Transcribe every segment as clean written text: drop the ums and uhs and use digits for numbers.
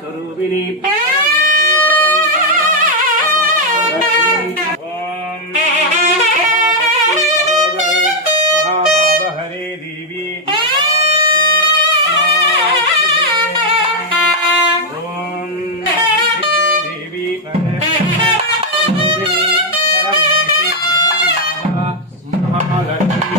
स्वरूपिणी महाभावहरे देवी ओम देवी महालक्ष्मी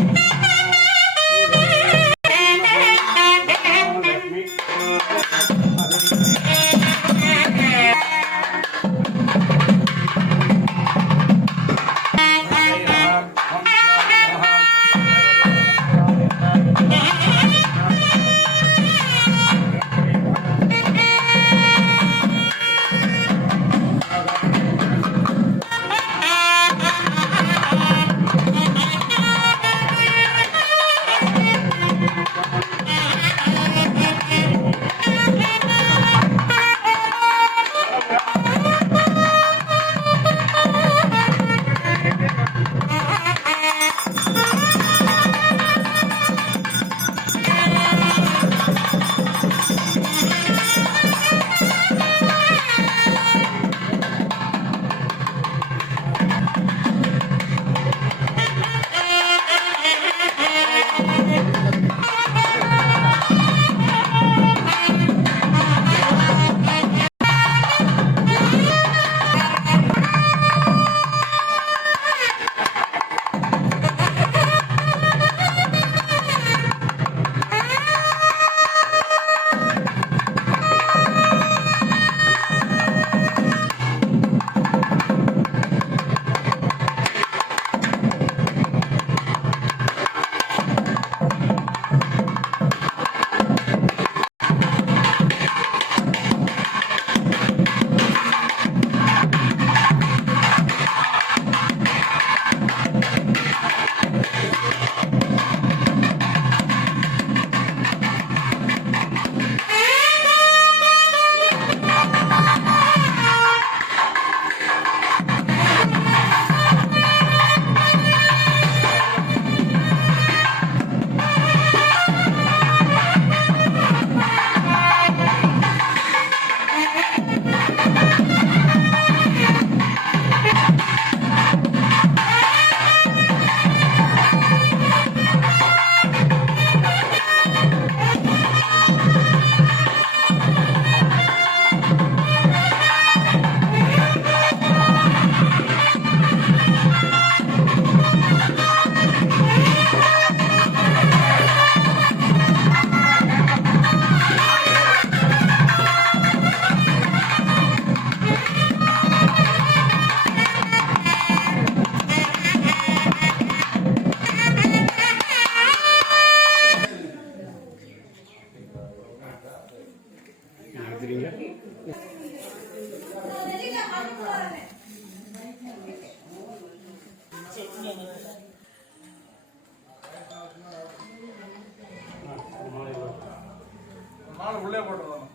உள்ளே போட்டுறோம்.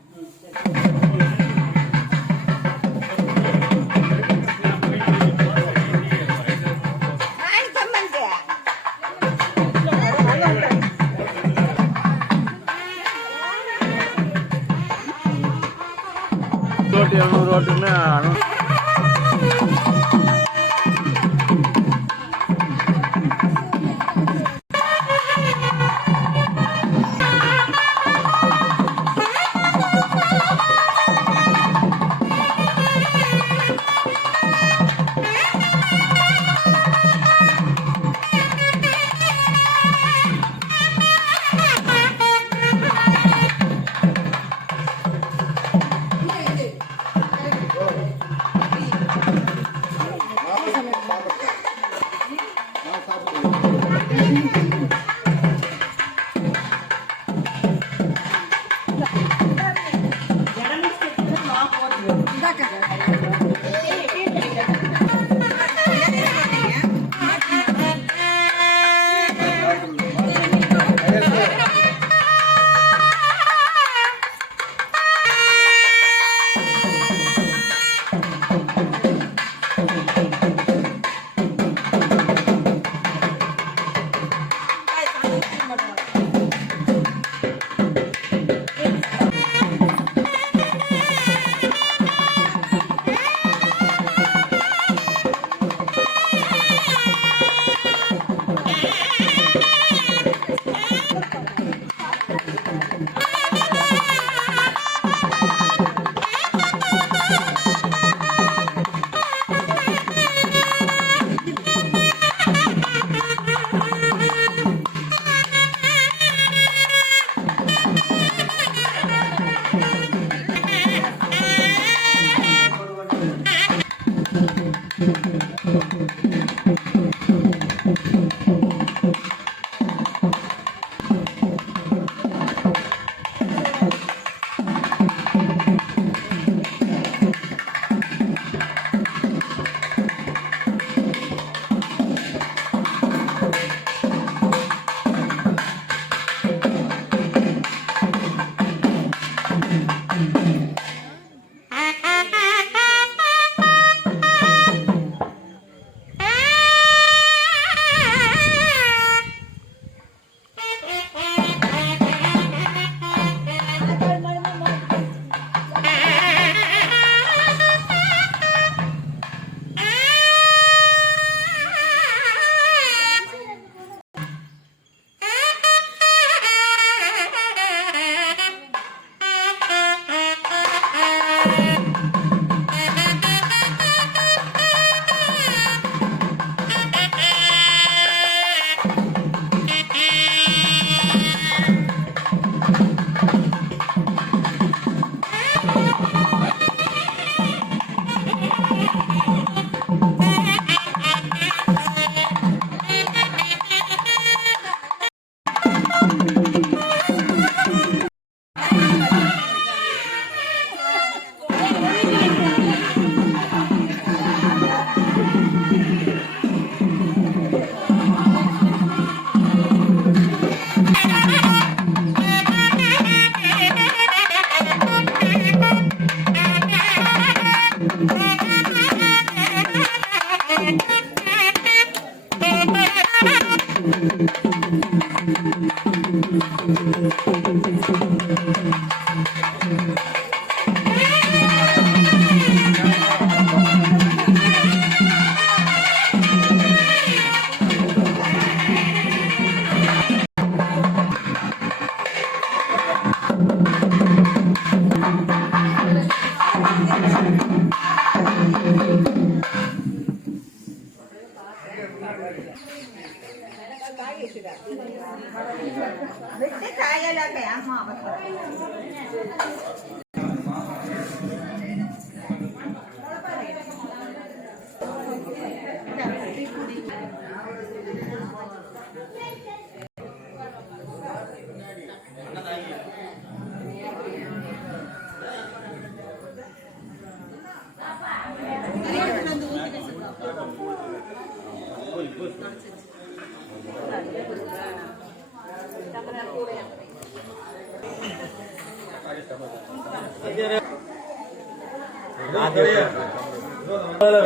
ரோட்டு 200 ரோட்டுன்னு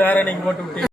வேற நீங்க போட்டு விட்டீங்க.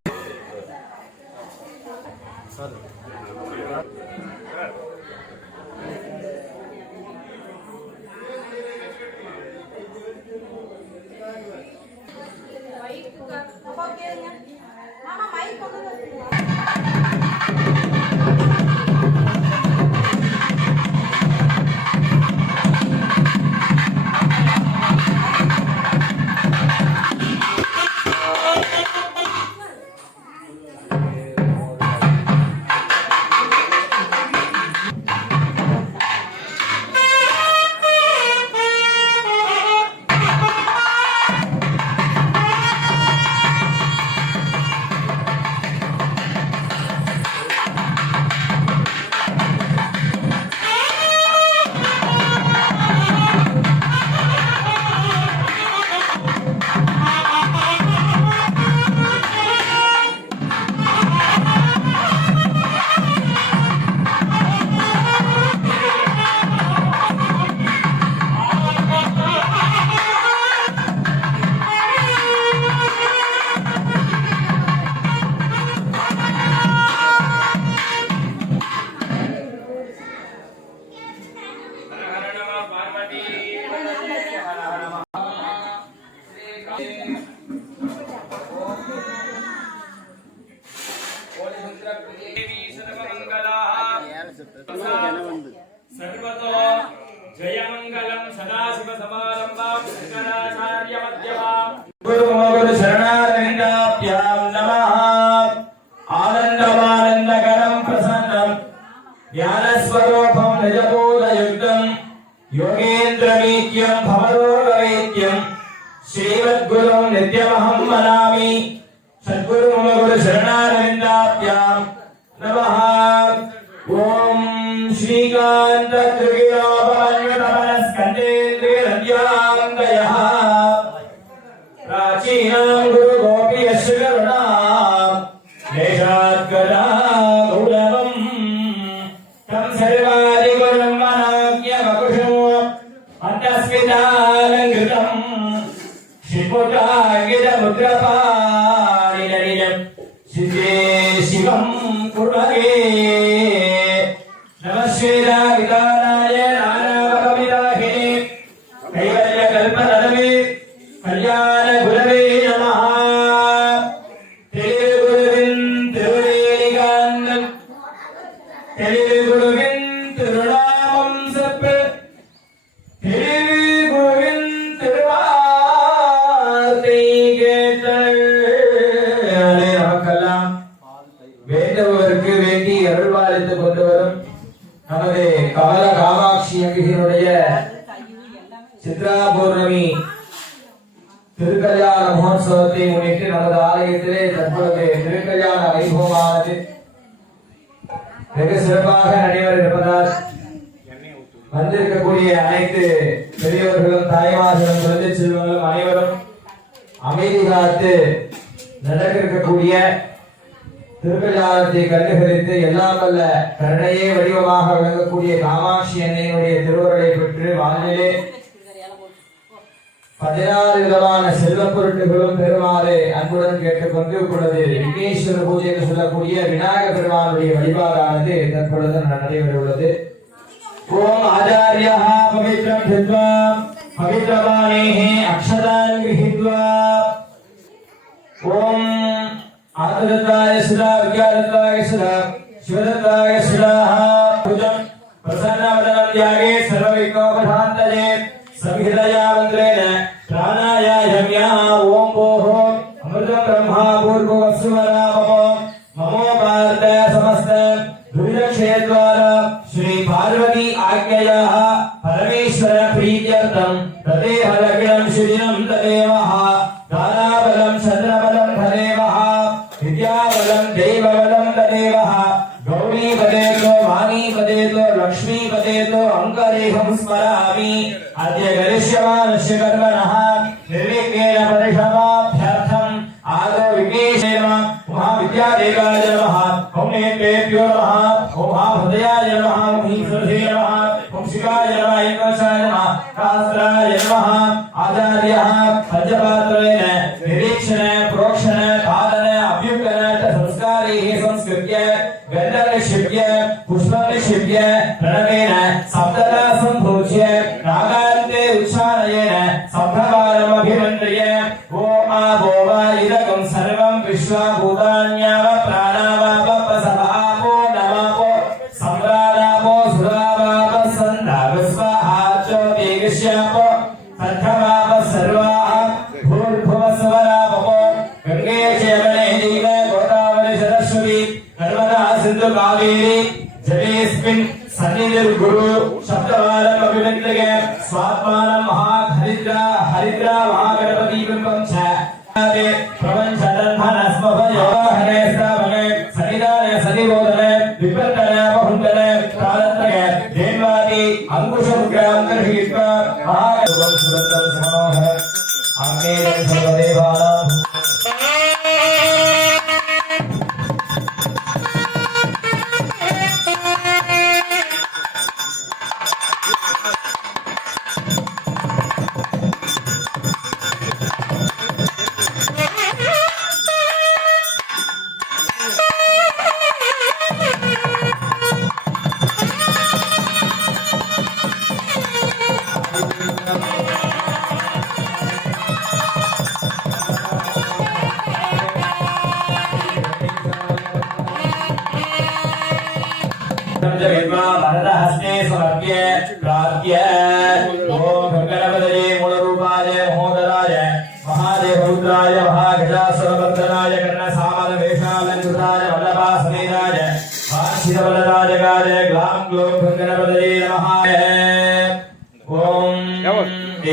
समर्पयामि सद्गुरु मम गुरु शरणारविन्दाभ्यां नमः ओम श्रीकांत त्रिगिरोपमन्युतमनस्कन्देन्द्रियनद्याङ्गयः प्राचीनां गुरु गोपी यशकरुणां देशात्करा गौरवं तं सर्वादिगुरुं वनाज्ञवकुशो अन्तस्मितालङ्कृतं श्रीपुटाङ्गितमुद्रपाणिननिजं सिद्धे शिवं कुर्महे नमः श्रीराविदानाय नानावकविदाहिने कैवल्यकल्पतरवे कल्याणगुरवे नमः तेलिगुरुविन् तिरुवेलिकान्तम् तेलिगुरुविन् तिरुनामं सप्प तेलिगुरुविन् तिरुवार्த்தை கேட்டல் நமக்கெல்லாம் வேண்டுபவருக்கு வேண்டி அருள்பாலித்துக் கொண்டு வரும் நமது கமல காமாட்சி அம்பிகையினுடைய சித்ரா பௌர்ணமி திருக்கல்யாண மகோத்சவத்தை முன்னிட்டு நமது ஆலயத்திலே தற்பொழுது திருக்கல்யாண வைபவமானது வெகு சிறப்பாக நடைபெற இருப்பதால் வந்திருக்கக்கூடிய அனைத்து பெரியவர்களும் தாய்மார்களும் குழந்தை செல்வங்களும் அனைவரும் அமைதி காத்து நடக்க இருக்கக்கூடிய திருக்கல்யாணத்தை கண்டுகளித்து எல்லாம் வல்ல கருணையே வடிவமாக விளங்கக்கூடிய காமாட்சி அன்னையினுடைய திருவருளை பெற்று வாழ்நிலே 16 விதமான செல்வப் பொருட்களும் பெருமாறு அன்புடன் கேட்டுக்கொண்டு இப்பொழுது விக்னேஸ்வர பூஜை என்று சொல்லக்கூடிய விநாயகர் பெருமானுடைய வழிபாடானது தற்பொழுது நடைபெற உள்ளது. ஓம் ஆச்சார்யः பவித்ரம் சித்வா பவித்ரபாணேः அக்ஷதான் கிரஹித்வா ஓம் आत्मदत्ताय सदा विद्यादत्ताय सदा शिवदत्ताय सदाः भुजं प्रसन्नवदनं त्यागे सर्वविघ्नोपशान्तये संहितया मन्त्रेण प्राणाय यम्या ओम भोः अमृतं ब्रह्मा पूर्ववत्सुमरामो ममो भारत समस्त दुर्विक्षयद्वारा श्री पार्वती आज्ञयाः परमेश्वर प्रीत्यर्थं तदेहलकिलं शुचिनं तदेवः दानाबलं चन्द्रबलं तदेवः विद्याबलं देवबलं तदेवः गौरीपदेतो वाणीपदेतो लक्ष्मीपदेतो अङ्करेहं स्मरामि अद्य करिष्यमाणस्य कर्मणः निर्विघ्नेन परिश्रमाभ्यर्थम् आदौ विघ्नेशेन महाविद्यादेवाय नमः ॐ नेत्रेभ्यो नमः ॐ महाभृदयाय नमः ॐ ह्रीं नमः ॐ शिवाय नमः ऐकवचाय नमः सहस्राय नमः आचार्यः पञ्चपात्रेण निरीक्षण प्रोक्षण पादन अभ्युक्तन संस्कारैः संस्कृत्य गन्धनिक्षिप्य पुष्पनिक्षिप्य प्रणवेन सप्तदा सम्पूज्य रागान्ते उच्चारयेण सप्तवारमभिमन्त्र्य ओम आभो वा इदकं सर्वं विश्वभूतान्याव प्राणावाप प्रसभापो नमापो सम्राणापो सुरावाप सन्धावस्वाहा चोपेगिष्यापो तद्धवाप सर्वाः भूर्भुवस्वरापो गङ्गे चेवने दीव गोदावरी सरस्वती नर्मदा सिन्धु कावेरी जलेऽस्मिन् सन्निधिर्गुरु शब्दवारम् अभिमन्त्र्य स्वात्मानं महाहरिद्रा हरिद्रा महागणपति बिम्बं च प्रपञ्चदन्धनस्मभयोहरे श्रावणे सनिदाने सनिबोधने विपर्तने बहुन्दने प्रारत्नगे देवादि अङ्कुशमुग्रां गृहीत्वा महागणपं सुगन्धं समनोहर आग्नेयं सर्वदेवानां भरतहस्ते समर्प्य प्राप्य ओम गणपतये मूलरूपाय महोदराय महादेवरुद्राय महागजासुरवर्धनाय कर्णसामवेशालङ्कृताय वल्लभासमेताय वार्षिकबलराजकाय ग्लां ग्लों गणपतये नमः ओम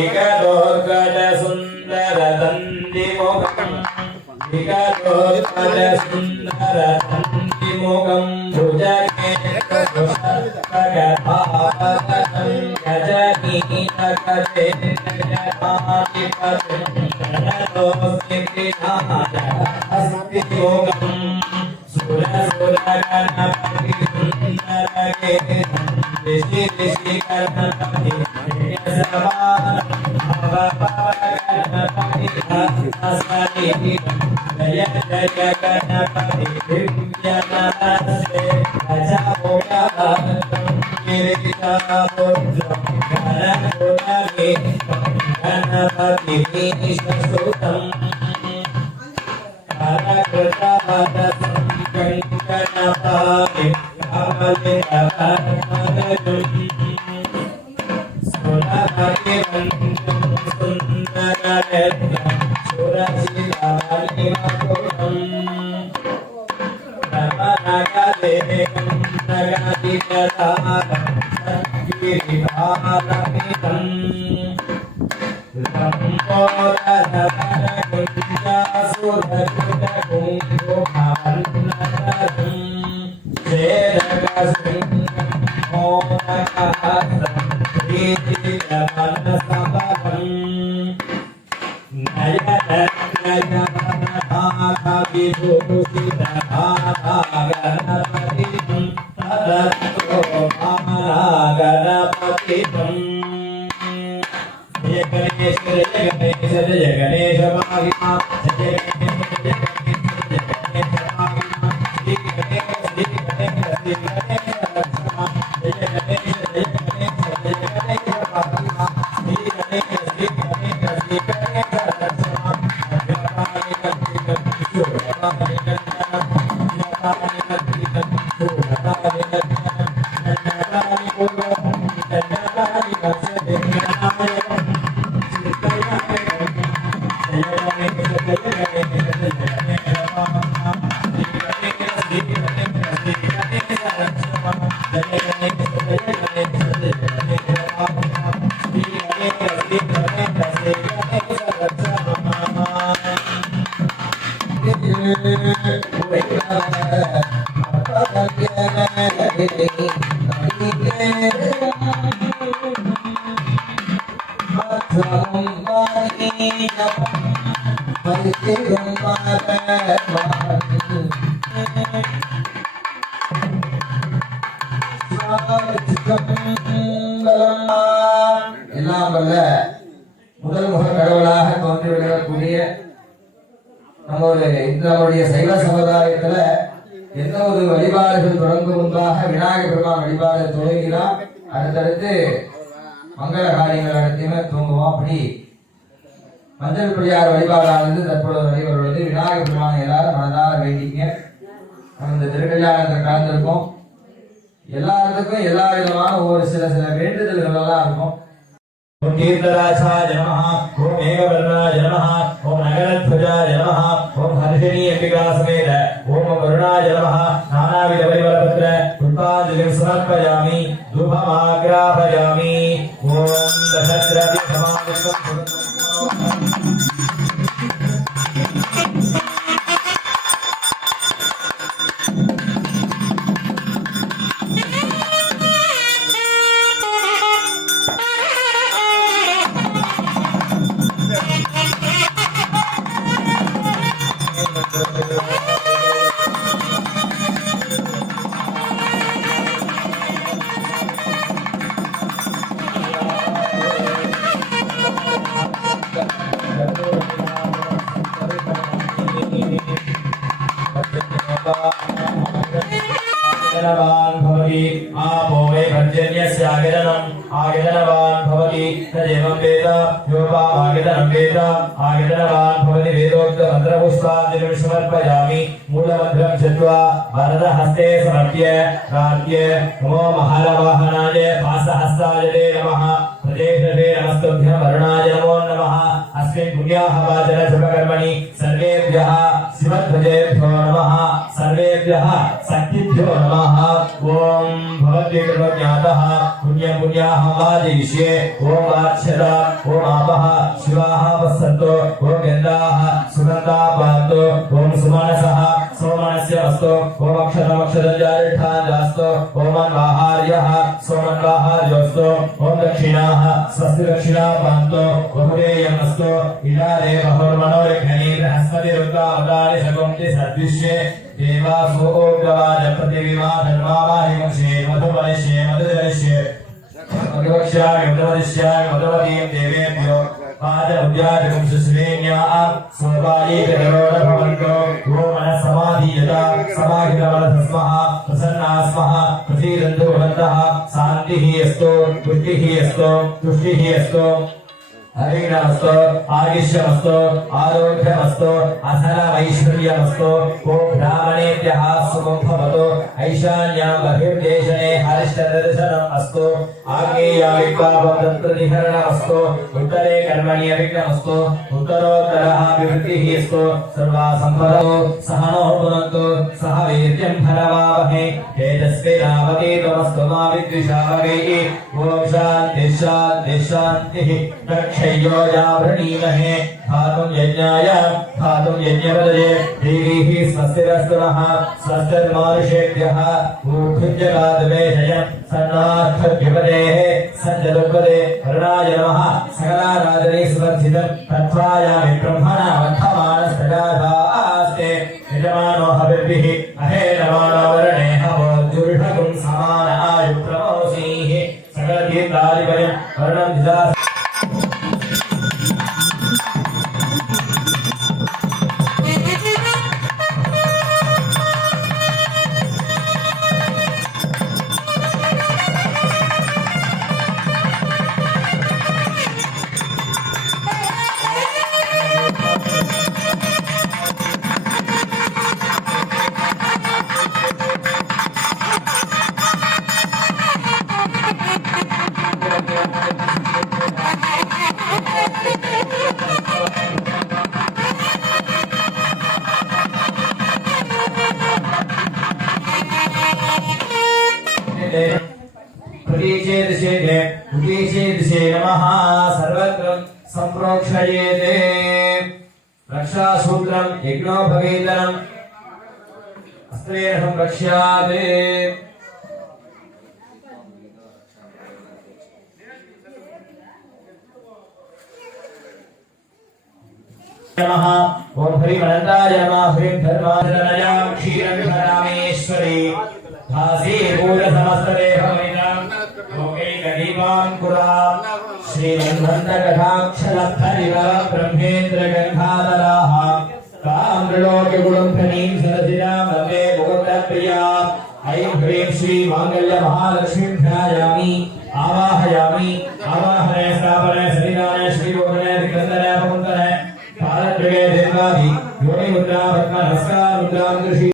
एकदोर्गज सुन्दरदन्दिमुखं विगतो सुंदर तन्विमुखं भुजगेन्द्रगधावदनं गजनीनगजेन्द्रगणाधिपतिं अस्तिमोगं सुरसुरगणपति सुन्दरगेन्द्रं ऋषि ऋषि गणपति भवभवगणपति अस्मि जय जय गणपति दिव्यनमस्ते गजामुखं गिरिजापुत्रं गणपुरमेतं गणपतिमीशसुतं करकृतवदनं गणपतिं कमलितवर्णजुं सुरभगिवन्तं सुन्दरनेत्रं सुरशिलामणिमकुटं रमणगदेकं नगदिगदारं सद्गिरिभारमितं लम्बोदरवरकुञ्जासुरकुटकुङ्कुमवर्णनरं शेरकशृङ्गं मोदकहस्रं प्रीतिलमनसबलं नयननयनमनभागविभूषितभागणपतिं तदत्तोमानागणपतिं जय गणेश जय गणेश जय गणेश महिमा जय गणेश जय गणेश जय गणेश महिमा श्री गणेश श्री गणेश श्री गणेश रक्षमा जय गणेश जय गणेश जय गणेश महिमा श्री गणेश श्री गणेश श्री गणेश रक्षमा जपानि कति कति शोभानि कन्या जपानि कति कति शोभानि कन्या नन्नानि पूर्व नन्नानि वचने नामयम् எல்லாம் வல்ல முதல் முக கடவுளாக தோன்றி விளங்கக்கூடிய நம்முடைய சைவ சமுதாயத்துல எந்த ஒரு வழிபாடுகள் தொடங்கும் முன்பாக விநாயகர் பெருமான் வழிபாடு தொடங்கினால் அடுத்தடுத்து மங்கள காரியங்கள் அனைத்தையுமே தூங்குவோம். அப்படி மஞ்சள் பிள்ளையார் வழிபாடானது தற்பொழுது நடைபெறுவது. விநாயகர் பெருமானை எல்லாரும் மனதார வேண்டிங்க. நம்ம இந்த திருக்கல்யாணத்தில் கலந்திருக்கோம். எல்லாத்துக்கும் எல்லா விதமான ஒரு சில வேண்டுதல்கள் எல்லாம் இருக்கும். ஓம் தீர்த்தராஜாய நமஹ, ஓம் ஏகவர்ணாய நமஹ, ஓம் நகரத்வஜாய நமஹ, ஓம் ஹர்ஷினி அம்பிகா சமேத ஓம் வருணாய நமஹ. நானாவித பரிமளபத்ர புஷ்பாஞ்சலிம் சமர்ப்பயாமி, தூபமாக்ராபயாமி. ஓம் தசத்ரதி சமாவிஷ்டம் आपो वे पर्जन्यस्य आगतनवान् भवति तदेवं वेद योपावागतनं वेद आगतनवान् भवति वेदोक्त मन्त्रपुष्पाञ्जलिं समर्पयामि मूलमन्त्रं चत्वा वरदहस्ते समर्प्य प्रार्थ्य नमो महालवाहनाय पाशहस्ताय ते नमः प्रदेशते नमस्तुभ्यं वरुणाय नमो नमः अस्मिन् पुण्याहवाचन शुभकर्मणि सर्वेभ्यः शिवध्वजेभ्यो नमः सर्वेभ्यः शक्तिभ्यो नमः ओम भवद्भिः कृतज्ञातः पुण्यं पुण्याहमादिश्ये ओम वाच्छदा ओम आपः शिवाः वसन्तु ओम गन्धाः सुगन्धाः पान्तु ओम सुमनसः सोमनस्य अस्तु ओम अक्षतमक्षतजारिष्ठाञ्जास्तु ओम अन्वाहार्यः सोमन्वाहार्योऽस्तु ओम दक्षिणाः स्वस्ति दक्षिणा पान्तु बहुदेयमस्तु इदारे बहुर्मनोरिघ्नीर्हस्पतिरुद्रावतारि सकुंति सद्विश्वे देवासो ओग्रवाज प्रतिविमा धर्मावाहिमक्षे मधुमनिष्ये मधुजनिष्ये मधुवक्ष्यामि मधुमनिष्यामि मधुमतीं देवेभ्यो पादमुद्यादिकं सुश्रेण्याः सोपायीकरोण भवन्तो वो मनस्समाधीयता समाहितमनसस्मः प्रसन्नाः स्मः प्रसीदन्तु भवन्तः शान्तिः अस्तु पुष्टिः अस्तु तुष्टिः अस्तु हरिणमस्तु आयुष्यमस्तु आरोग्यमस्तु अधनमैश्वर्यमस्तु ओ ब्राह्मणेभ्यः सुखं भवतु ऐशान्यां बहिर्देशने हरिष्ठदर्शनम् अस्तु आग्नेयाविद्वाभवतन्त्रनिहरणमस्तु उत्तरे कर्मणि अविघ्नमस्तु उत्तरोत्तरः विवृद्धिः अस्तु सर्वा सम्पदो सहनो भुनक्तु सह वीर्यं भरवावहै तेजस्विनावतीतमस्तु मा विद्विषावहै ॐ शान्तिः शान्तिः शान्तिः क्षयोजावृणीमहे धातुं यज्ञाय धातुं यज्ञपदये देवीः स्वस्तिरस्तु नः स्वस्तिर्मानुषेभ्यः ऊर्ध्वजगादवेशयं सन्नार्थद्विपदेः सज्जदुपदे वरुणाय नमः सकलाराधने सुवर्धितं तत्त्वायामि ब्रह्मणा वर्थमानस्तदास्ते यजमानो हविर्भिः अहे नमानो वरणे हवोद्युर्षकुं समान आयुप्रमोसीः सकलतीर्थादिवयं वर्णं धिजा प्रतीचेदशे नमः सर्वत्र संप्रोक्षयेते रक्षासूत्रं यज्ञोपवीतनम् अस्त्रेण संरक्ष्याते नमः ओम ह्रीं अनन्ताय नमः ह्रीं धर्माधरनयां क्षीरं धरामेश्वरी धासी भूतसमस्तदेहमिदं लोकैकदीपाङ्कुरा श्रीमन्मन्दकटाक्षलब्धरिवा ब्रह्मेन्द्रगन्धाधराः ताम्रलोक्यगुणं फणीं सरसिजां वन्दे मुकुन्दप्रिया ऐं ह्रीं श्री माङ्गल्यमहालक्ष्मीं ध्यायामि आवाहयामि आवाहने स्थापने सरिदाने श्रीगोधने दिग्बन्धने अपकुन्तने पादद्वये देवादि योनि मुद्रा पद्म नमस्कार मुद्रां दृशि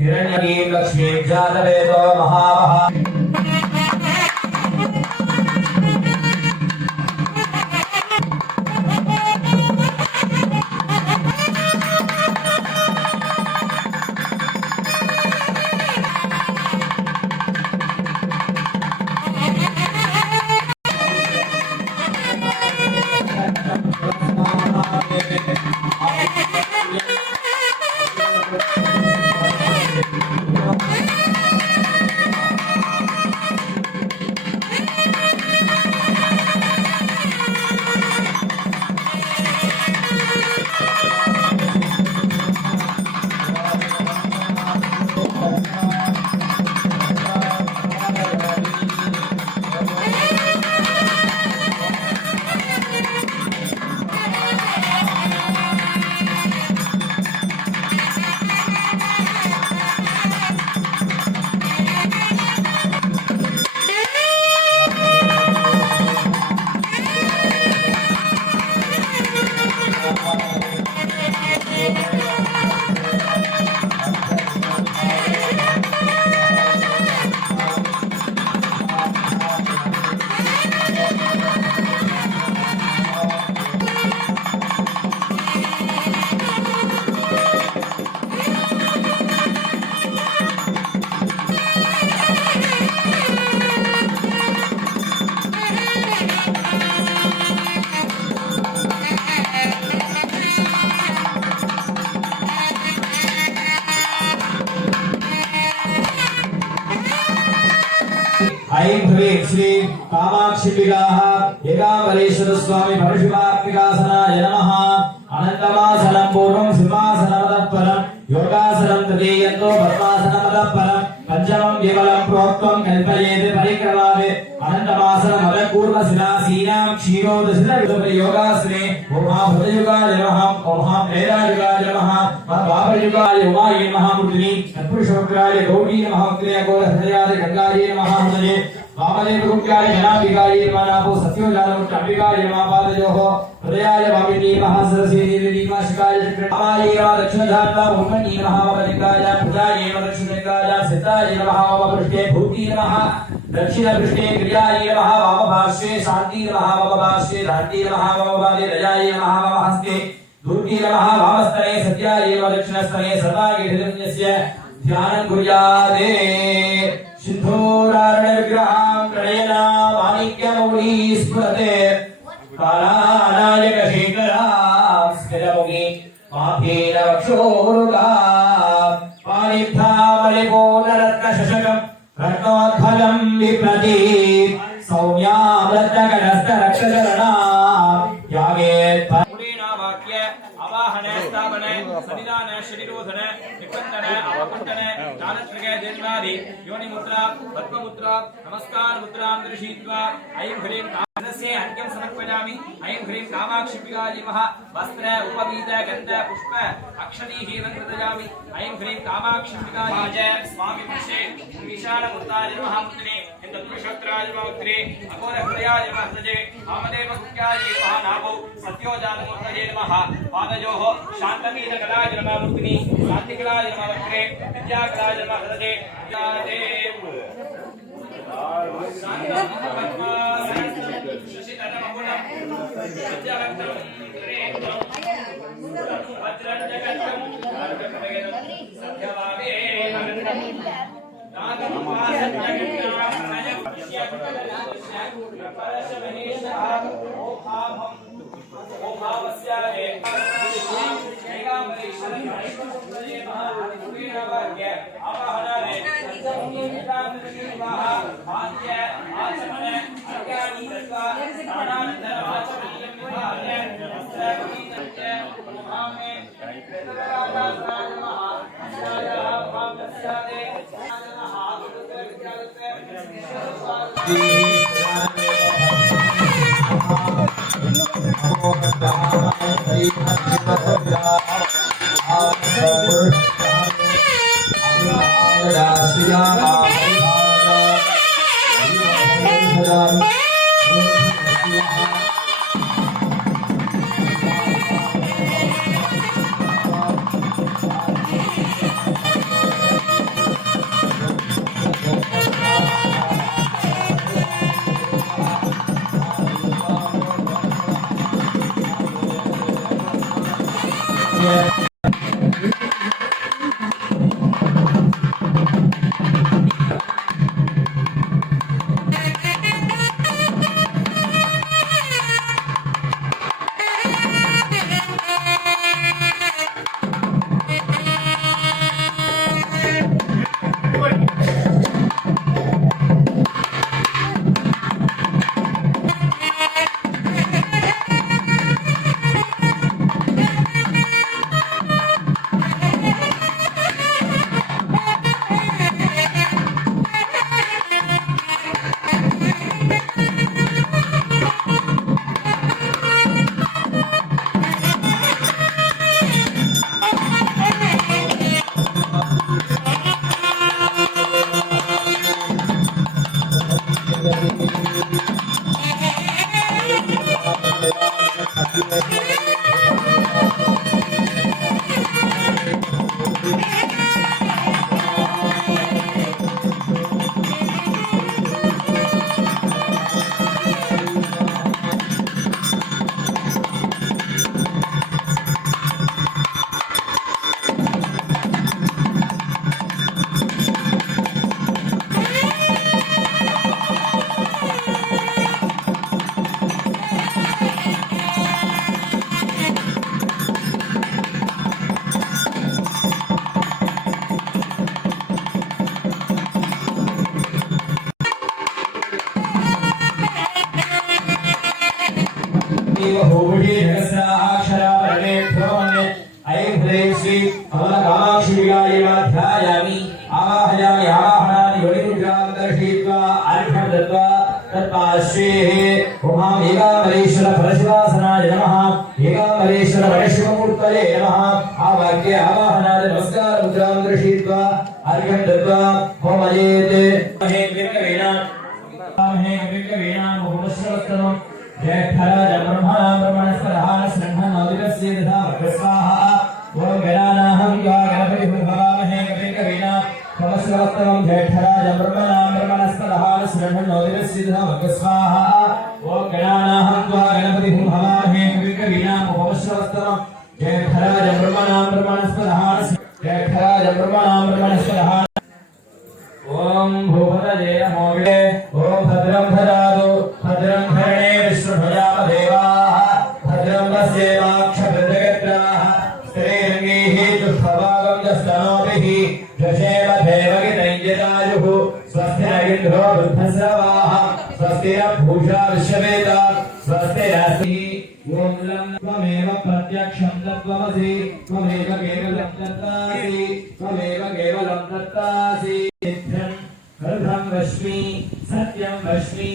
हिरण्यकीं लक्ष्मीं जातवेदो महामहा ऐं ह्रीं श्रीं कामाक्षिपिकाः एकाम्बरेश्वर स्वामी परशुरात्मिकासनाय नमः अनन्तमासनं पूर्वं सिंहासनमतः परं योगासनं तृतीयन्तो पद्मासनमतः परं पञ्चमं केवलं प्रोक्तं कल्पयेत् परिक्रमावे अनन्तमासनमतः पूर्वशिलासीनां क्षीरोदशिल योगासने ओम भूतयुगाय नमः ओम वेदायुगाय नमः बाबरयुगाय उमाय नमः मूर्तिनि तत्पुरुषोग्राय गौरी नमः क्रियाकोलहृदयाय गंगायै नमः मुदये वामदेवगुप्त्याय जनाम्बिकायै नमः नापो सत्योजानमुक्त अंबिकाय नमः पादयोः हृदयाय वामिनी नमः सरस्वती देवी नमः शिवाय चक्रमाय नमः दक्षिणधात्वा ब्रह्मणी नमः वलिकाय प्रजाय नमः दक्षिणलिंगाय सिद्धाय नमः वामपृष्ठे भूति नमः दक्षिणपृष्ठे क्रियाय नमः वामपार्श्वे शान्ति नमः वामपार्श्वे धान्ति नमः वामपादे दयाय नमः वामहस्ते दुर्गे नमः वामस्तने सत्याय नमः दक्षिणस्तने सर्वाङ्गीर्यस्य ध्यानं कुर्यादे सिद्धोरारण विग्रहं प्रणयना माणिक्यमौली स्फुरते कालानायक शेखरा स्थिरमुखी माथेन वक्षोरुगा पाणिभ्यामलिकोनरत्नशशकं रत्नोद्फलं विप्रति सौम्यामृतगणस्थरक्षचरणा यागे आवाहन स्थापन सन्निधान शरीरोधन निपंतन अपकुंटन दानत्रय देवादि योनि मुद्रा पद्म मुद्रा नमस्कार मुद्रां दर्शयित्वा ऐं ह्रीं कामस्य अर्घ्यं समर्पयामि ऐं ह्रीं कामाक्षिपिकाय नमः वस्त्र उपवीत गन्ध पुष्प अक्षतीः नमस्कृतयामि ऐं ह्रीं कामाक्षिपिकाय स्वामी पुरुषे विशाल मुद्राय नमः मुद्रे तत्पुरुषोत्तराय नमः मुद्रे अघोरहृदयाय नमः तजे वामदेव गुप्त्याय नमः नाभो सत्योजातमूर्तये नमः पादयोः शान्तमीनकलाय नमः मूर्तिनि शान्तिकलाय नमः वक्रे विद्याकलाय नमः हृदये देव कामाक्षी विगायेवाध्यायामि आवाहयामि आवाहनानि योनिमुद्रां दर्शयित्वा अर्घ्यं दत्त्वा तत्पार्श्वेः उमां एकामरेश्वर परशिवासनाय नमः एकामरेश्वर परशिवमूर्तये नमः आवाक्ये आवाहनाय नमस्कार मुद्रां दर्शयित्वा अर्घ्यं दत्त्वा होमयेत् महे विर्गवेणां मुहुमश्रवस्तमं जयखराज ब्रह्मणां ब्रह्मणस्पदहान स्रंहनोदितस्य तथा वक्रस्वाहा ओम गणानाहं त्वा गणपतिं भवामहे विर्गवेणां मुहुमश्रवस्तमं जयखराज ब्रह्मणां ब्रह्मणस्पदहान स्रंहनोदितस्य तथा वक्रस्वाहा ओम गणानाहं त्वा गणपतिं भवामहे विर्गवेणां मुहुमश्रवस्तमं जयखराज ब्रह्मणां ब्रह्मणस्पदहान जयखराज ब्रह्मणां ब्रह्मणस्पदहान ओम भूपतये नमो विदे ओम भद्रं ददातु भद्रं कर्णे विष्णुभयाम देवाः भद्रं पश्येमाक्षभृतगत्राः स्त्रीरङ्गैः दुष्टभागं दस्तनोभिः दशेव देवगितैर्यदायुः स्वस्ति न इन्द्रो वृद्धस्रवाः स्वस्ति न पूषा विश्ववेदाः स्वस्ति नस्ति ओम लं त्वमेव प्रत्यक्षं तत्त्वमसि त्वमेव केवलं दत्तासि त्वमेव केवलं दत्तासि हृदं रश्मि सत्यं रश्मि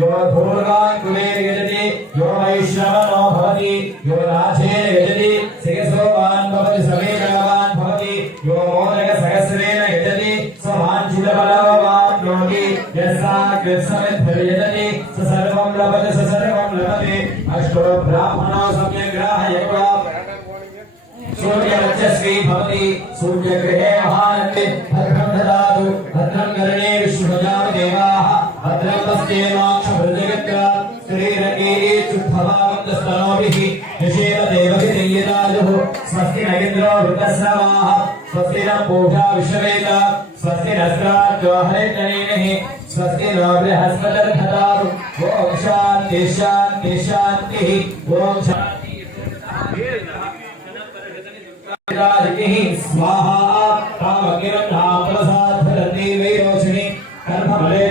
यो भूर्गान् कुबेर यजति यो वैश्रवणो भवति यो राजेन यजति शिरसोवान् भवति समेतवान् भवति यो मोदकसहस्रेण यजति स्ववाञ्छितफलवान् योगी यस्याग्रसमिद्भिर्यजति स सर्वं लभते स सर्वं लभते अष्टो ब्राह्मणो सम्यग्राहयत्वा सूर्यरजस्वी भवति सूर्यगृहे महानते भद्रं ददातु भद्रं कर्णे विष्णुभयाम देवाः भद्रं पश्येमाक्षभृतगत्रा स्त्रीरङ्गैः चुष्टभावं दस्तनोभिः यशेव देवगितैर्यदायुः स्वस्ति न इन्द्रो वृद्धस्रवाः स्वस्ति न पूषा विश्ववेदाः स्वस्ति नस्त्रार्यो हरितनेमिः स्वस्ति नो बृहस्पतिर्दधातु ओम शान्ति शान्ति शान्तिः ओम शान्ति राजकिः स्वाहा कामकिरन्नामप्रसादधरन्ति वैरोचिनि कर्मफले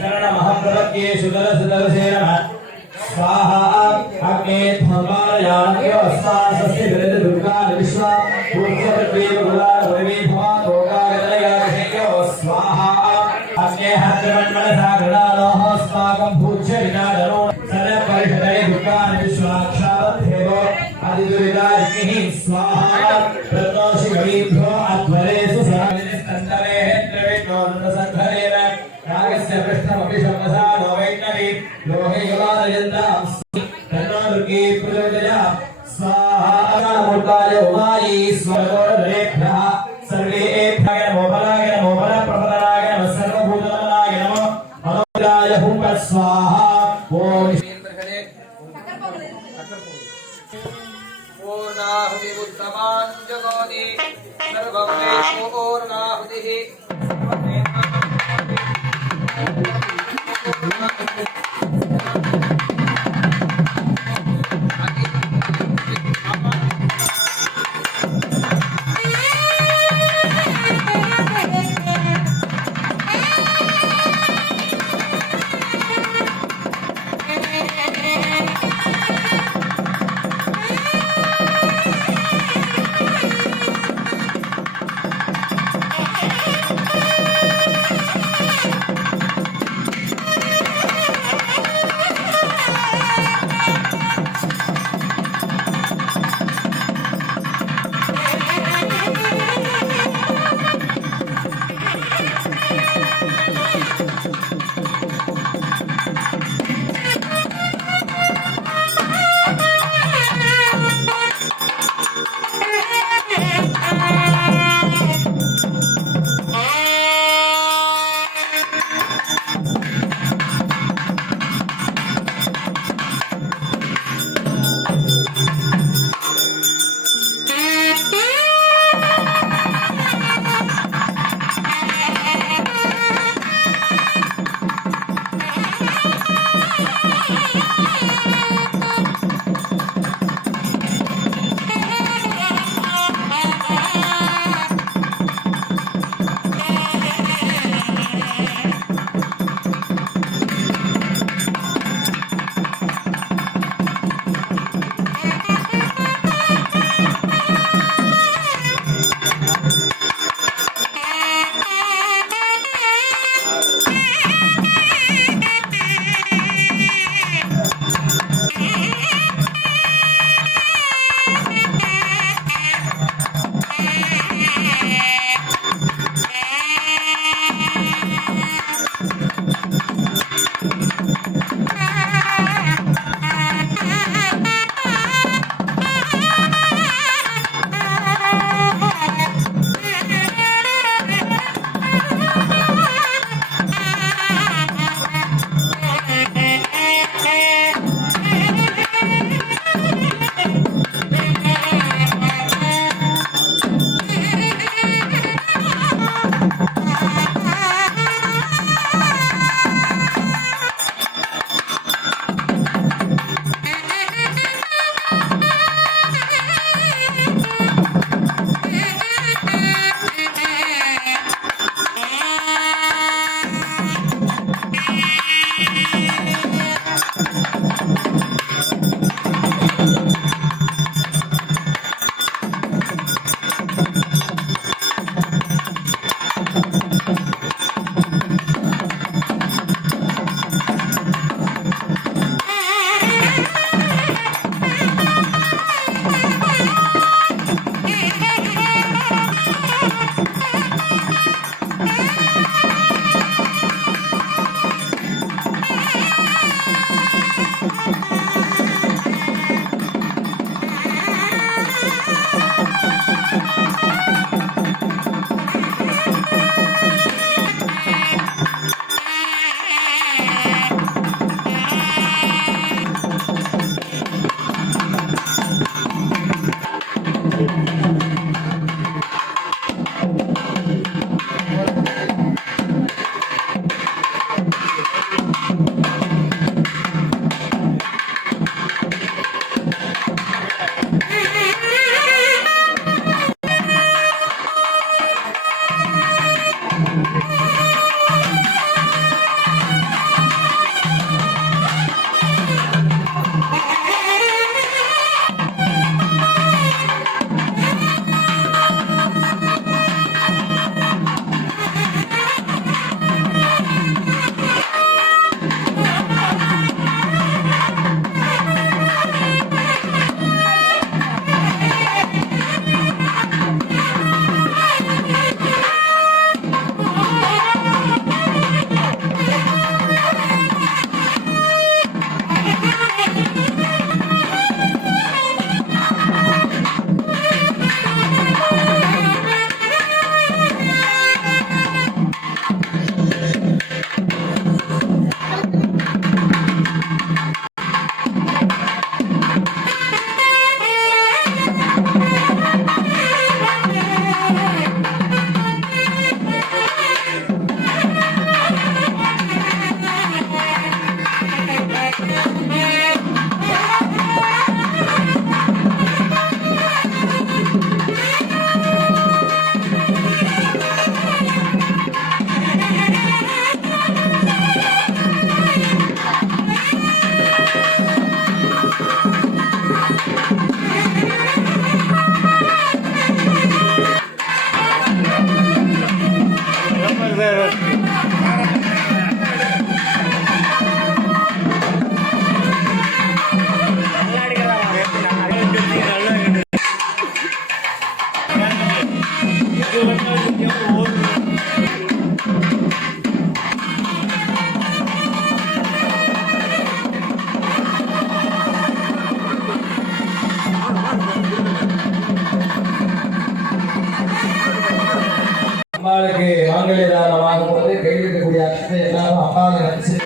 शरणमहं प्रपद्ये सुदरसुदरसे नमः स्वाहा अग्ने धर्मालयानयोस्तासस्य विरद दुर्गा विश्वा पूज्यपद्वेव गुलारवरवी भवान् भोगागतनयाभिषेक्यो स्वाहा अग्ने हत्रमन्मनसा गृणालोः अस्माकं पूज्य विनादनो सर्वपरिषदये दुर्गा विश्वाक्षावद्धेवो आदिदुरिदारिकिः स्वाहा रत्नोषि गवीभ्यो अध्वरेषु साविनिस्तन्तवेः त्रिविष्णोर्नसन्धरेण नागस्य पृष्ठमपि शमसा नो वैष्णवी लोहे युवादयन्तां तन्नो दुर्गे प्रचोदयात् स्वाहा मूर्ताय उमायै स्वगोरधरेभ्यः सर्वेभ्यः नमो बलाय नमो बलप्रपदनाय नमः सर्वभूतनमनाय नमो मनोराय हुं स्वाहा ओम पूर्णाहुति उत्तमान् जगोति सर्वं वै पूर्णाहुतिः அம்பாளுக்கு மாங்கல்ய தானம் ஆகும் பொழுது கையில் இருக்கக்கூடிய அக்ஷதை எல்லாரும் அம்பாவை நினைச்சு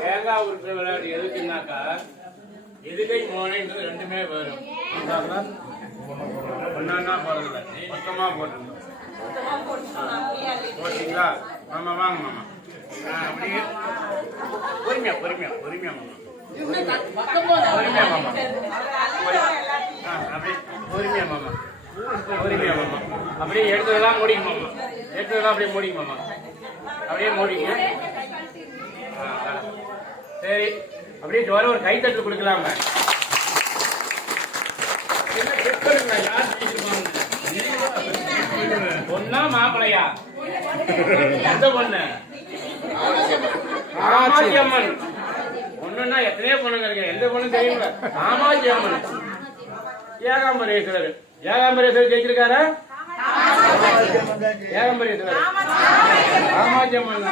தேங்காய் உருட்டுற விளையாட்டு எதுக்குன்னாக்கா எதுகை மோனைன்றது ரெண்டுமே வரும் ஒன்னா போறதில்ல மொத்தமா போட்டுருந்தோம் போட்டீங்களா மாமா வாங்க மாமா அப்படியே பொறுமையா பொறுமையா பொறுமையா மாமா பொறுமையா மாமா அப்படியே பொறுமையா மாமா பொறுமையா மாமா அப்படியே எடுத்ததெல்லாம் மூடிங்க மாமா எடுத்ததெல்லாம் அப்படியே மூடிங்க மாமா அப்படியே மூடிங்க சரி அப்படியே ஜோர ஒரு கைத்தட்டு கொடுக்கலாம பொண்ணா மாப்பிளையா எந்த பொண்ணு காமாட்சி அம்மன் பொண்ணுன்னா எத்தனையோ பொண்ணுங்க இருக்கு எந்த பொண்ணு தெரியுங்களா காமாட்சி அம்மன் ஏகாம்பரேஸ்வரர் ஏகாம்பரேஸ்வரர் ஜெயிச்சிருக்காரா ஏகாம்பரேஸ்வரர் காமாட்சி அம்மன்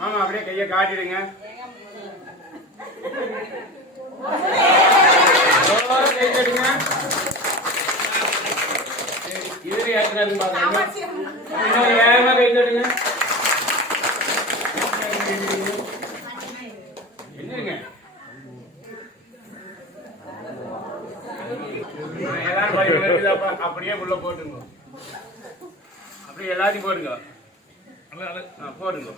மாமா அப்படியே கையை காட்டிடுங்க கை தட்டுங்க இதுல எத்தனை பாருங்க இன்னொரு வேகமா கை தட்டுங்க என்னங்க எல்லாரும் அப்படியே உள்ள போட்டுங்க அப்படியே எல்லாத்தையும் போடுங்க போடுங்க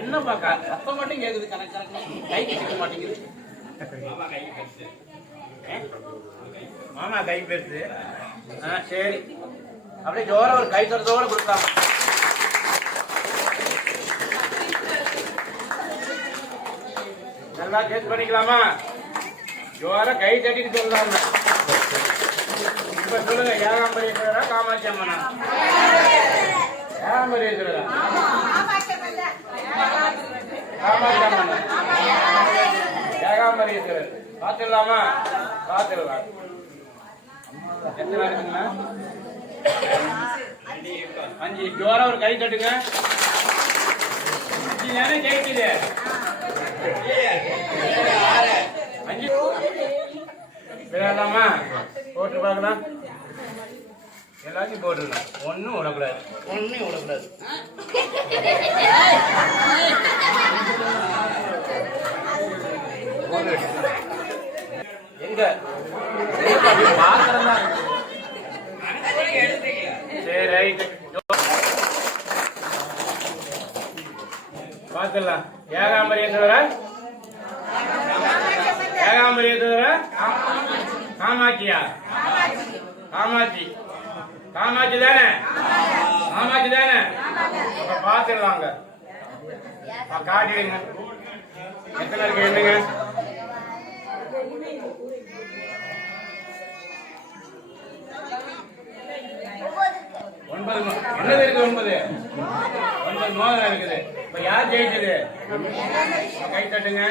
என்ன பாக்கா அப்ப மட்டும் கேக்குது கணக்கு கை கேட்க மாட்டேங்குது மாமா கை பெருசு சரி அப்படியே ஜோர ஒரு கை தரத்தோட கொடுக்கலாம் நல்லா டேஸ்ட் பண்ணிக்கலாமா ஜோர கை தட்டிட்டு சொல்லலாம இப்ப சொல்லுங்க ஏகாம்பரேஸ்வரரா காமாட்சி அம்மனா ஏகாம்பரேஸ்வரரா காமாட்சி அம்மனா ஏகாம்பரேஸ்வரர் பார்த்துடலாமா பார்த்துடலாம் எத்தனை இருக்குங்களா 5 ஜோர ஒரு கை தட்டுங்க 5 தானே ஜெயிக்குது 5 விளையாடலாமா போட்டு பார்க்கலாம் எல்லாத்தையும் போட்டுடலாம் ஒன்னும் விடக்கூடாது ஒன்னும் விடக்கூடாது எங்க பாத்திரம் தான் சரி ரைட்டு பார்த்துடலாம் ஏகாம்பரேஸ்வரர் ஏகாம்பரேஸ்வரர் காமாட்சியா காமாட்சி காமாட்சி தானே காமாட்சி தானே அப்ப பார்த்துடலாங்க காட்டிடுங்க எத்தனை இருக்கு என்னங்க என்னது இருக்கு 9 மோதிரம் இருக்குது இப்ப யார் ஜெயிச்சது கை தட்டுங்க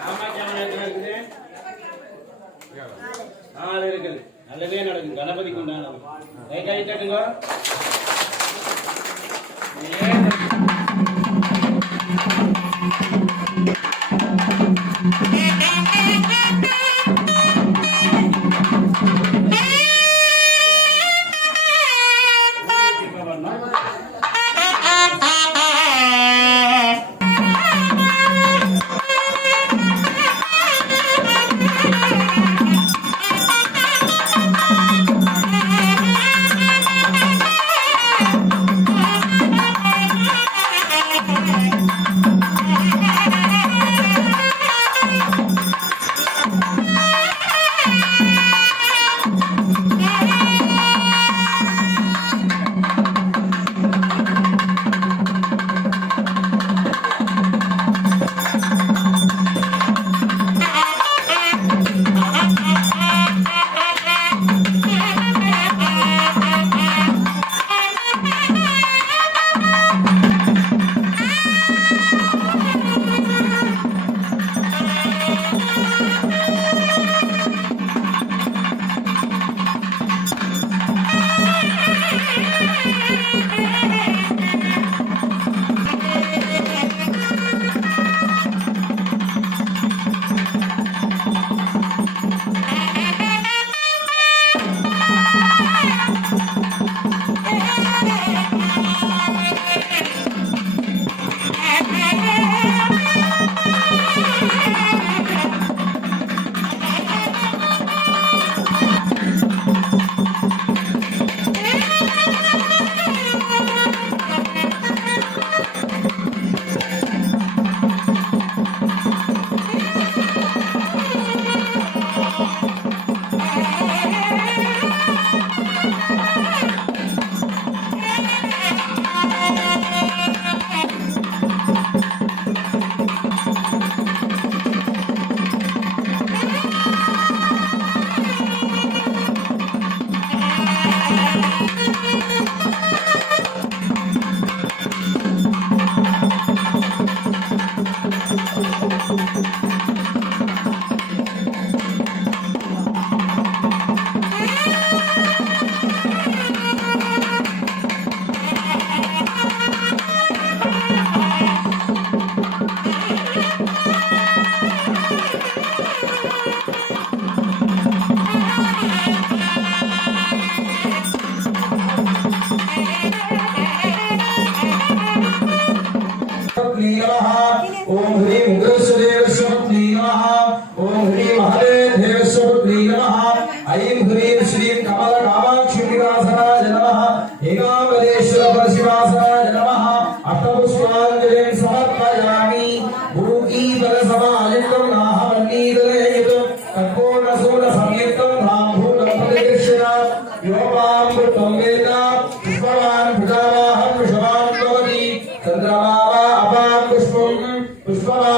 காமாட்சி அம்மன் இருக்குது 4 இருக்குது நல்லதே நடக்கும் கணபதிக்கு உண்டானது கை தட்டுங்க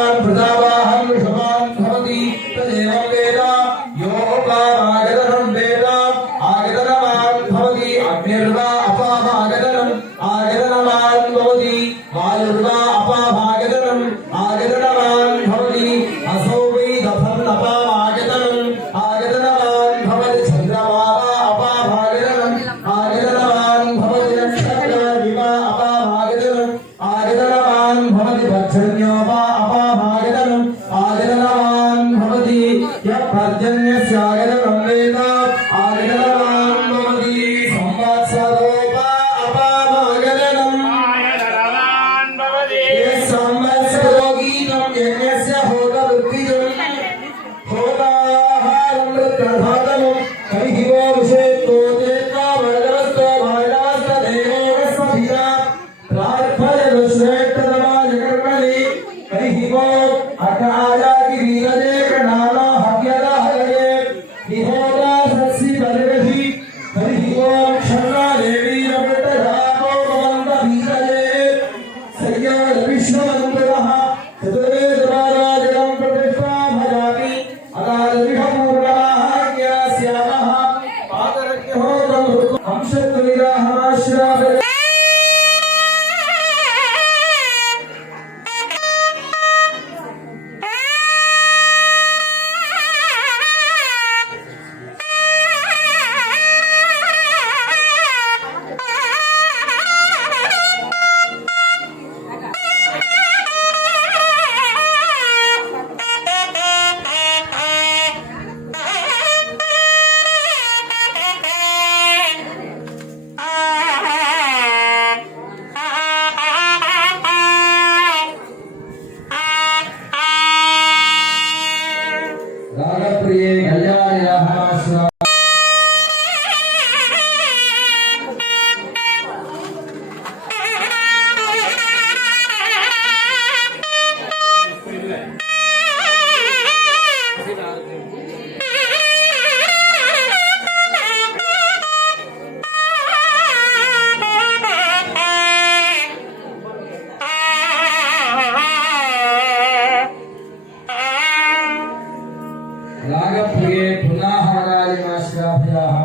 भगवान् प्रजावाहं ऋषभान् भवति तदेवं वेद योपामागतनं वेद आगतनवान् भवति अग्निर्वा अपामागतनम् आगतनवान् भवति वायुर्वा अपामागतनम् आगतनवान् भवति असौ वै दफन् अपामागतनम् आगतनवान् भवति चन्द्रमा वा अपामागतनम् आगतनवान् भवति नक्षत्रादिवा अपामागतनम् आगतनवान् भवति पर्जन्यो वा अपामागतनम् आगतनवान् भवति यः पर्जन्यस्यागतनं वेद आगतनवान् भवति संवत्सरो वा अपामागतनम् आयतनवान् भवति यः संवत्सरो गीतं यज्ञस्य होतवृत्तिजम् होताहारं वृत्रधातमम् हरिः वो विषेत्तो चेत्वा भगवस्तो भागवस्तो देवोऽस्मभिरा प्रार्थयतु श्रेष्ठतमाय कर्मणि हरिः वो अकायागिरीरजे प्रणानो हव्यदाहये निहोरा सत्सि परिरहि हरिः वो क्षमा देवी रमृतधातो भवन्तभीरये सय्याद विष्णुमन्दिरः चतुर्वेदपाराजलं प्रतिष्ठा भजामि अगाधविषपूर्णाहाज्ञास्यामः पादरज्ञहोत्रं हंसत्वनिराहमाश्रावय रागप्रिये कल्याणयाहमाश्रा रागप्रिये पुनाहरालिमाश्राभ्याः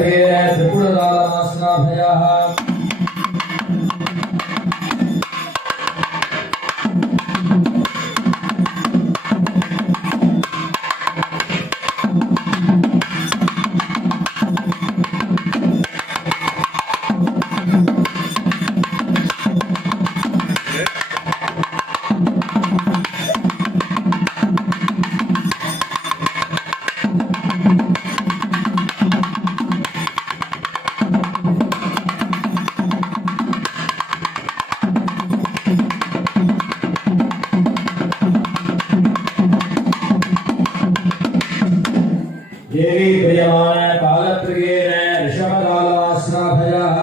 कालत्रयेण त्रिपुरकालमास्नाभयाः देवी प्रियमान कालत्रयेण ऋषभकालमास्नाभयाः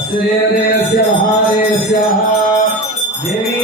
अस्य देवदेवस्य महादेवस्य देवी